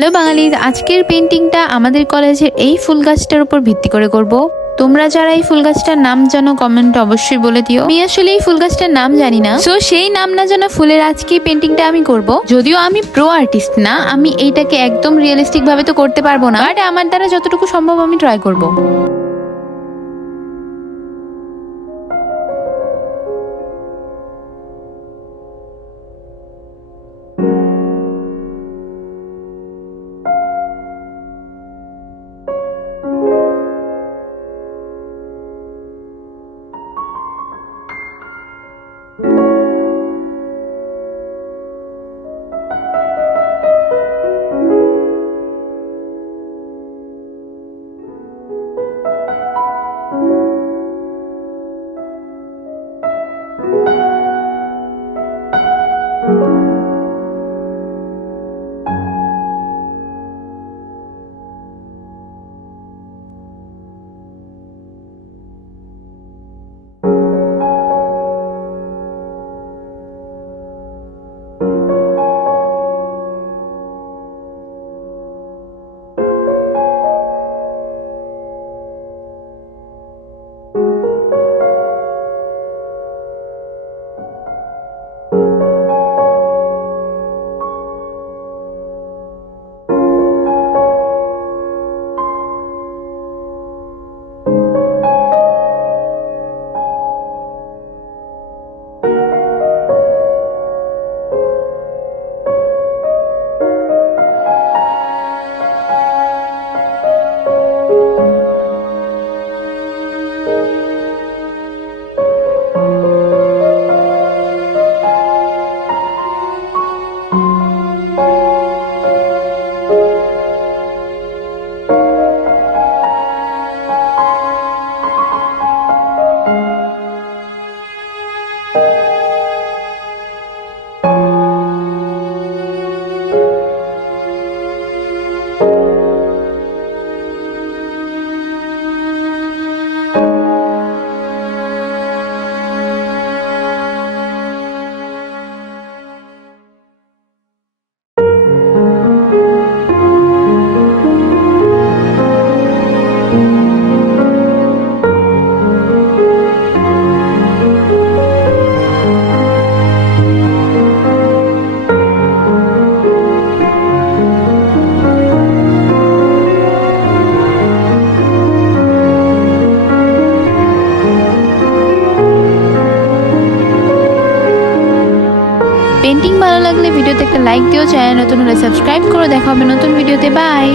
Hello বাঙালি, আজকের পেন্টিংটা আমাদের কলেজের এই ফুল গাছটার উপর ভিত্তি করে করব। তোমরা যারা এই ফুল গাছটার নাম জানো কমেন্টে অবশ্যই বলে দিও। আমি আসলে এই ফুল গাছটার নাম জানি না, সো সেই নাম না জানা ফুলের আজকে পেন্টিংটা আমি করব। যদিও আমি প্রো আর্টিস্ট না, আমি এইটাকে একদম রিয়েলিস্টিক ভাবে তো করতে পারবো না, বাট আমার দ্বারা যতটুকু সম্ভব আমি ট্রাই করব। পেন্টিং ভালো লাগলে ভিডিওতে একটা লাইক দিও, চ্যানেল নতুন হলে সাবস্ক্রাইব করো। দেখা হবে নতুন ভিডিওতে, বাই।